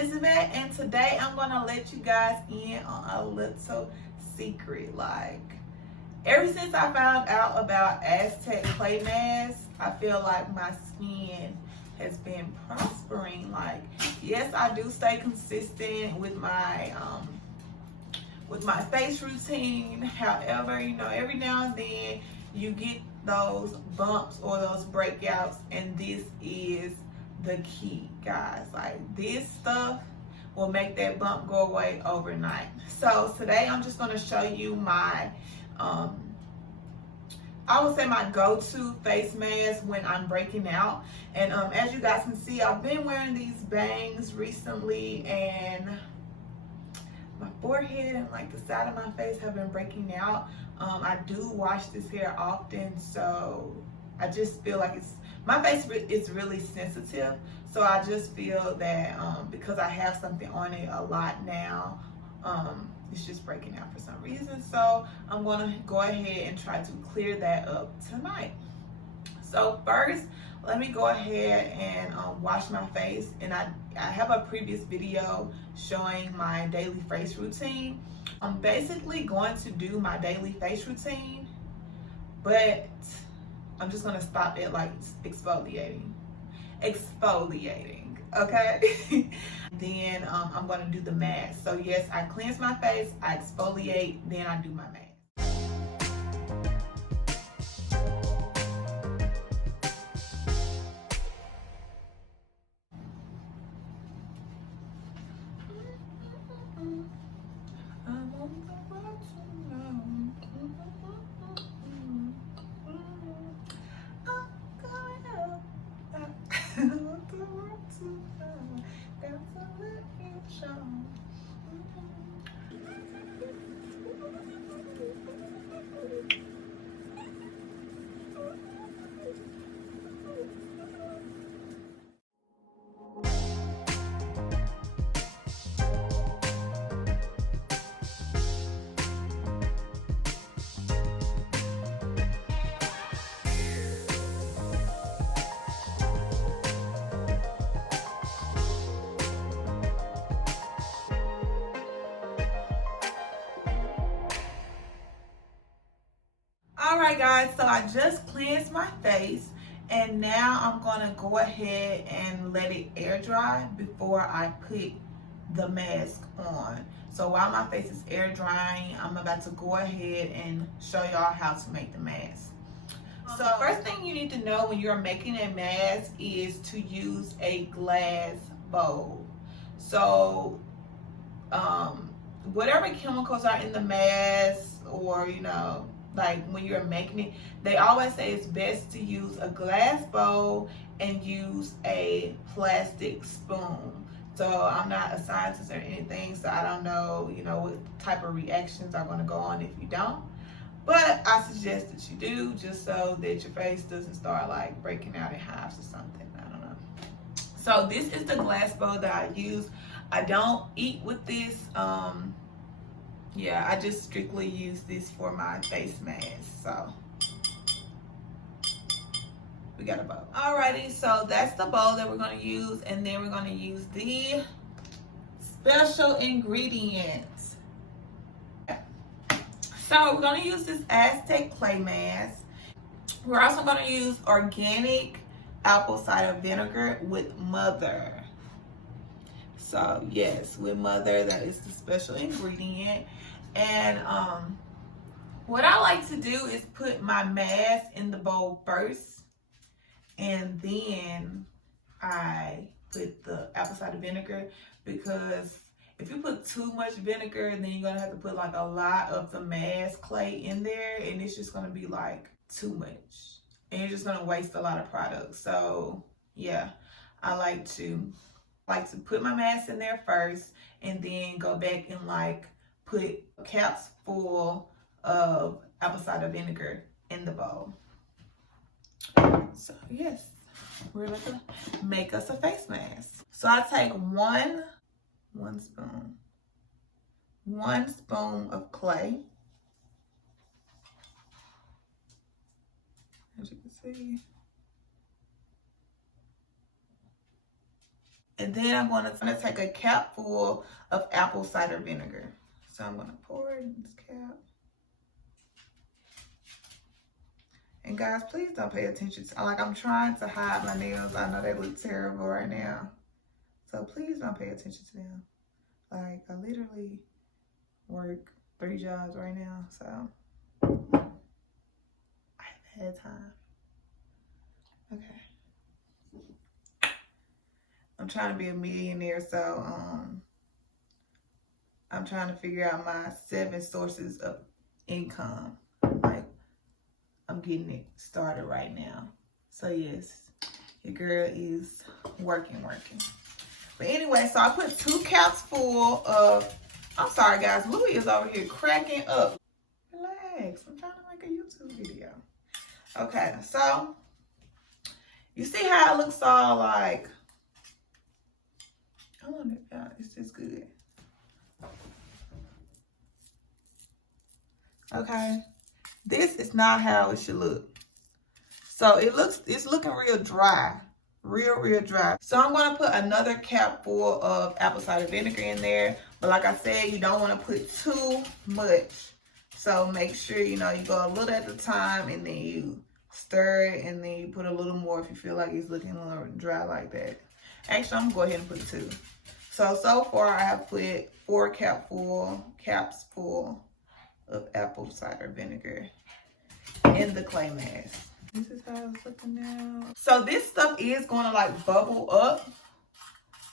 Elizabeth, and today I'm gonna let you guys in on a little secret. Like, ever since I found out about Aztec clay masks, I feel like my skin has been prospering. Like, yes, I do stay consistent with my face routine. However, every now and then you get those bumps or those breakouts, and this is the key, guys. Like, this stuff will make that bump go away overnight. So today I'm just going to show you my I would say my go-to face mask when I'm breaking out. And as you guys can see, I've been wearing these bangs recently, and my forehead and like the side of my face have been breaking out. I do wash this hair often, so I just feel like my face is really sensitive. So I just feel that because I have something on it a lot now, it's just breaking out for some reason. So I'm gonna go ahead and try to clear that up tonight. So first, let me go ahead and wash my face. And I have a previous video showing my daily face routine. I'm basically going to do my daily face routine, but I'm just gonna stop at like exfoliating, okay? Then I'm gonna do the mask. So yes, I cleanse my face, I exfoliate, then I do my mask. Alright guys, so I just cleansed my face, and now I'm gonna go ahead and let it air dry before I put the mask on. So while my face is air drying, I'm about to go ahead and show y'all how to make the mask. So the first thing you need to know when you're making a mask is to use a glass bowl. So whatever chemicals are in the mask, or like when you're making it, they always say it's best to use a glass bowl and use a plastic spoon. So I'm not a scientist or anything, so I don't know, what type of reactions are going to go on if you don't. But I suggest that you do, just so that your face doesn't start like breaking out in hives or something. I don't know. So this is the glass bowl that I use. I don't eat with this. Yeah, I just strictly use this for my face mask. So we got a bowl. Alrighty, so that's the bowl that we're going to use, and then we're going to use the special ingredients. So we're going to use this Aztec clay mask. We're also going to use organic apple cider vinegar with mother. So yes, with mother, that is the special ingredient. And what I like to do is put my mask in the bowl first, and then I put the apple cider vinegar, because if you put too much vinegar, then you're gonna have to put like a lot of the mask clay in there, and it's just gonna be like too much, and you're just gonna waste a lot of product. So yeah, I like to put my mask in there first, and then go back and like put caps full of apple cider vinegar in the bowl. So yes, we're gonna make us a face mask. So I take one spoon of clay, as you can see. And then I'm going to take a cap full of apple cider vinegar. So I'm going to pour it in this cap. And guys, please don't pay attention to, like, I'm trying to hide my nails. I know they look terrible right now. So please don't pay attention to them. Like, I literally work 3 jobs right now, so I haven't had time. Okay. I'm trying to be a millionaire, so I'm trying to figure out my 7 sources of income. Like, I'm getting it started right now. So yes, your girl is working. But anyway, so I put 2 caps full of, I'm sorry guys, Louis is over here cracking up. Relax, I'm trying to make a YouTube video. Okay, so you see how it looks all like, I wonder if y'all, it's just good. Okay, this is not how it should look. So it's looking real dry. Real dry. So I'm going to put another cap full of apple cider vinegar in there. But like I said, you don't want to put too much. So make sure, you know, you go a little at a time and then you stir it and then you put a little more if you feel like it's looking a little dry like that. Actually, I'm going to go ahead and put 2. So far I have put 4 caps full of apple cider vinegar in the clay mask. This is how it's looking now. So this stuff is going to like bubble up.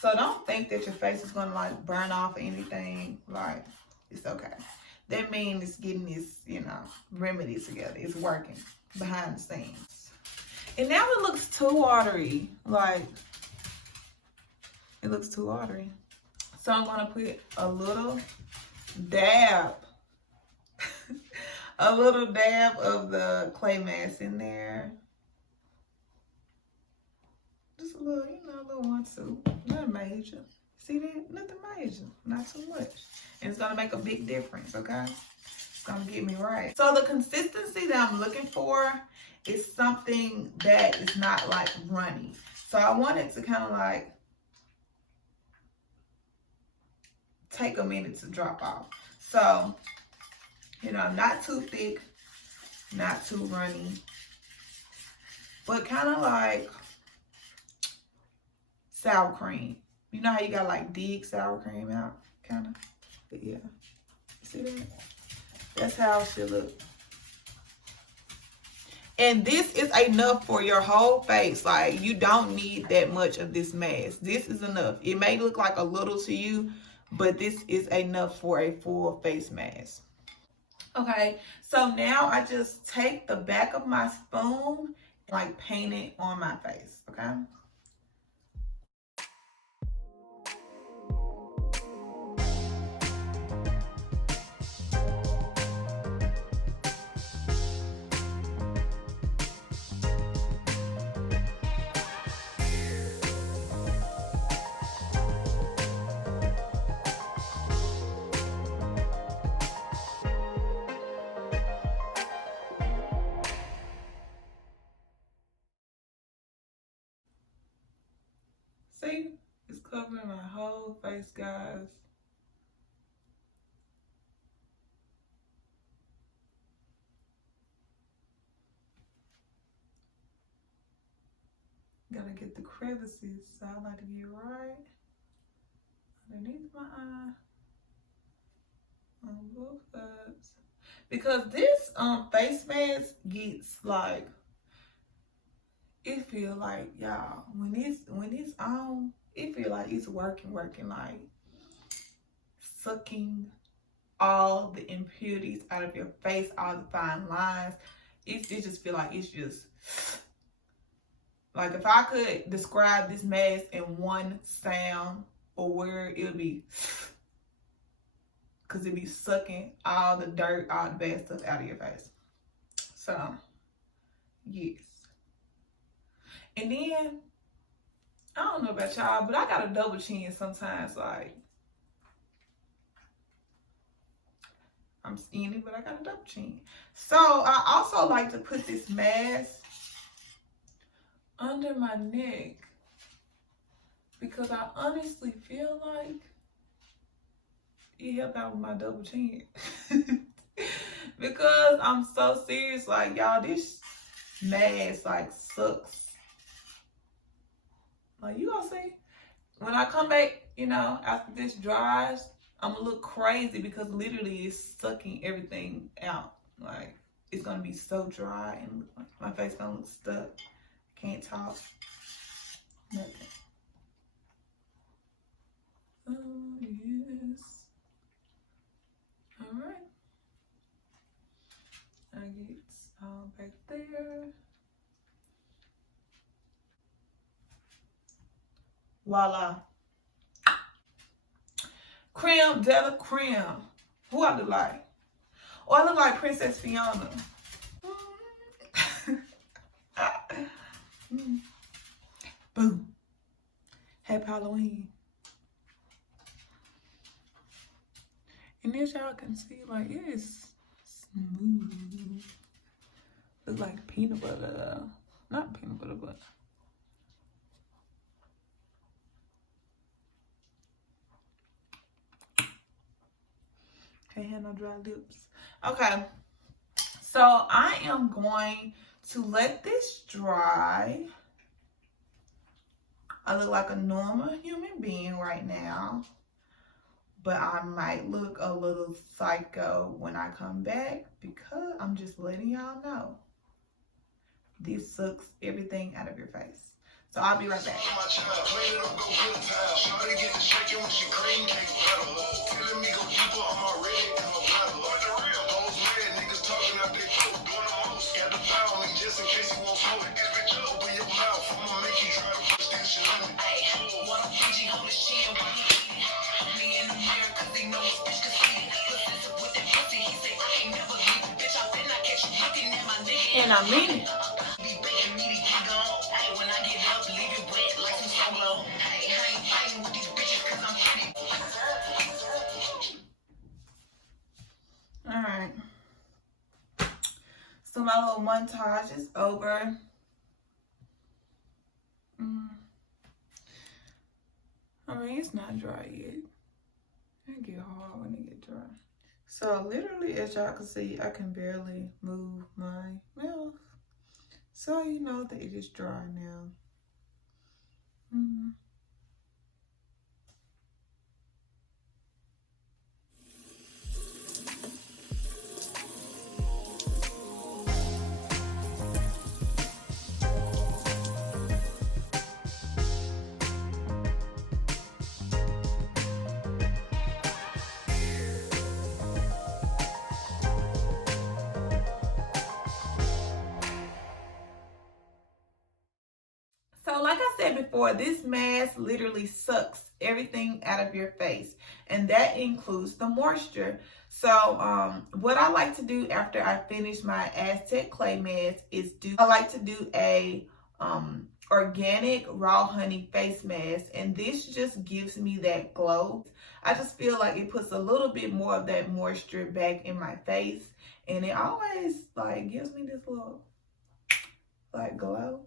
So don't think that your face is going to like burn off or anything. Like, it's okay. That means it's getting this, you know, remedy together. It's working behind the scenes. And now it looks too watery. Like, it looks too watery. So I'm going to put a little dab a little dab of the clay mask in there. Just a little, you know, a little 1, 2. Nothing major. See that? Nothing major. Not too much. And it's going to make a big difference, okay? It's going to get me right. So the consistency that I'm looking for is something that is not like runny. So I want it to kind of like take a minute to drop off. So, you know, not too thick, not too runny, but kind of like sour cream. You know how you got like dig sour cream out, kind of? But yeah, see that? That's how it should look. And this is enough for your whole face. Like, you don't need that much of this mask. This is enough. It may look like a little to you, but this is enough for a full face mask. Okay, so now I just take the back of my spoon and like paint it on my face, okay? See, it's covering my whole face, guys. Gotta get the crevices, so I like to get right underneath my eye on both sides. Because this face mask gets like, it feel like, y'all, when it's on, it feel like it's working, like sucking all the impurities out of your face, all the fine lines. It just feel like it's just, like if I could describe this mask in one sound or word, it would be, because it'd be sucking all the dirt, all the bad stuff out of your face. So, yes. And then, I don't know about y'all, but I got a double chin sometimes. Like, I'm skinny, but I got a double chin. So, I also like to put this mask under my neck. because I honestly feel like it helped out with my double chin. Because I'm so serious, like, y'all, this mask like sucks. Like, you gonna see when I come back, you know, after this dries, I'm gonna look crazy because literally it's sucking everything out. Like, it's gonna be so dry and my face gonna look stuck. Can't talk. Nothing. Oh yes. All right. I get all back there. Voila. Creme de la creme. Who I look like? Oh, I look like Princess Fiona. Boom. Happy Halloween. And as y'all can see, like, it is smooth. Looks like peanut butter. Not peanut butter, but can't have no dry lips. Okay, so I am going to let this dry. I look like a normal human being right now, but I might look a little psycho when I come back because I'm just letting y'all know this sucks everything out of your face. So I'll be right back. And I mean it. Alright. So my little montage is over. I mean, it's not dry yet. It get hard when it get dry. So literally, as y'all can see, I can barely move my mouth. So you know that it is dry now. So like I said before, this mask literally sucks everything out of your face, and that includes the moisture. So what I like to do after I finish my Aztec clay mask is I like to do a organic raw honey face mask, and this just gives me that glow. I just feel like it puts a little bit more of that moisture back in my face, and it always like gives me this little like glow.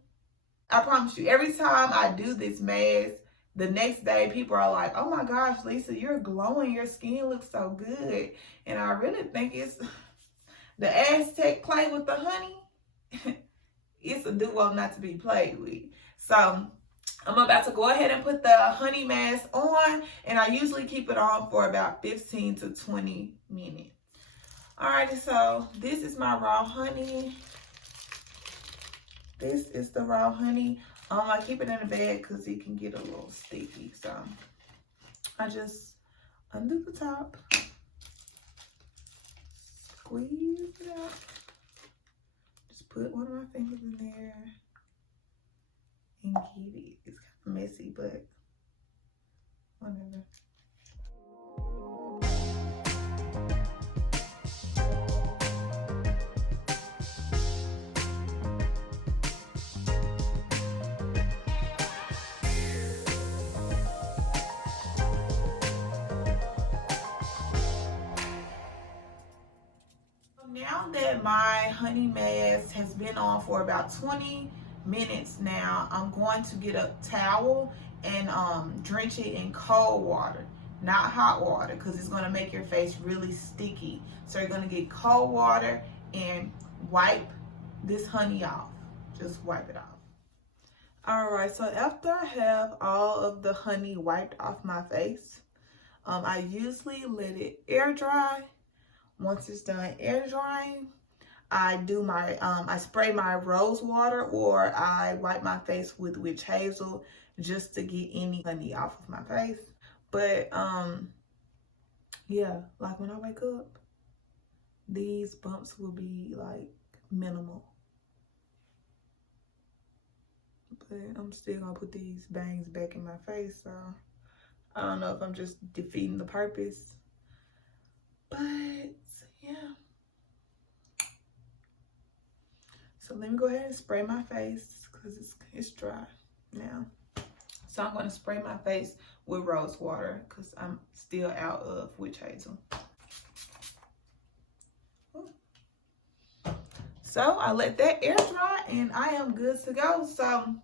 I promise you, every time I do this mask, the next day people are like, oh my gosh, Lisa, you're glowing. Your skin looks so good. And I really think it's the Aztec clay with the honey. It's a duo not to be played with. So I'm about to go ahead and put the honey mask on. And I usually keep it on for about 15 to 20 minutes. Alrighty, so this is my raw honey. This is the raw honey. I keep it in a bag because it can get a little sticky. So I just undo the top, squeeze it out. Just put one of my fingers in there and get it. It's kind of messy, but whatever. Now that my honey mask has been on for about 20 minutes now, I'm going to get a towel and drench it in cold water, not hot water, because it's going to make your face really sticky. So you're going to get cold water and wipe this honey off. Just wipe it off. All right, so after I have all of the honey wiped off my face, I usually let it air dry. Once it's done air drying, I do my I spray my rose water, or I wipe my face with witch hazel just to get any honey off of my face. But yeah, like when I wake up, these bumps will be like minimal. But I'm still gonna put these bangs back in my face, so I don't know if I'm just defeating the purpose. But yeah. So let me go ahead and spray my face because it's dry now. So I'm going to spray my face with rose water because I'm still out of witch hazel. So I let that air dry and I am good to go. So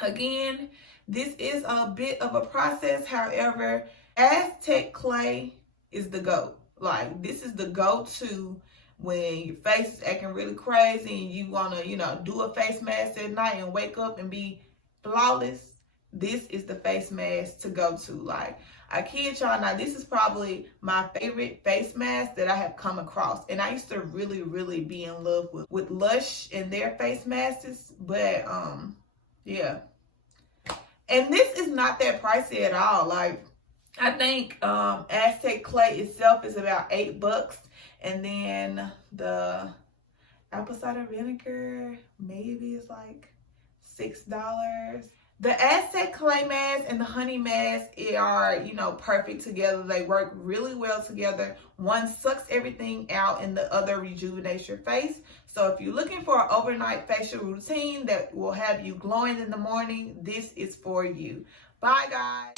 again, this is a bit of a process. However, Aztec clay is the GOAT. Like, this is the go-to when your face is acting really crazy and you want to, you know, do a face mask at night and wake up and be flawless. This is the face mask to go to. Like, I kid y'all not, this is probably my favorite face mask that I have come across. And I used to really, really be in love with Lush and their face masks. But, yeah. And this is not that pricey at all. Like, I think Aztec clay itself is about $8. And then the apple cider vinegar maybe is like $6. The Aztec clay mask and the honey mask are, you know, perfect together. They work really well together. One sucks everything out and the other rejuvenates your face. So if you're looking for an overnight facial routine that will have you glowing in the morning, this is for you. Bye, guys.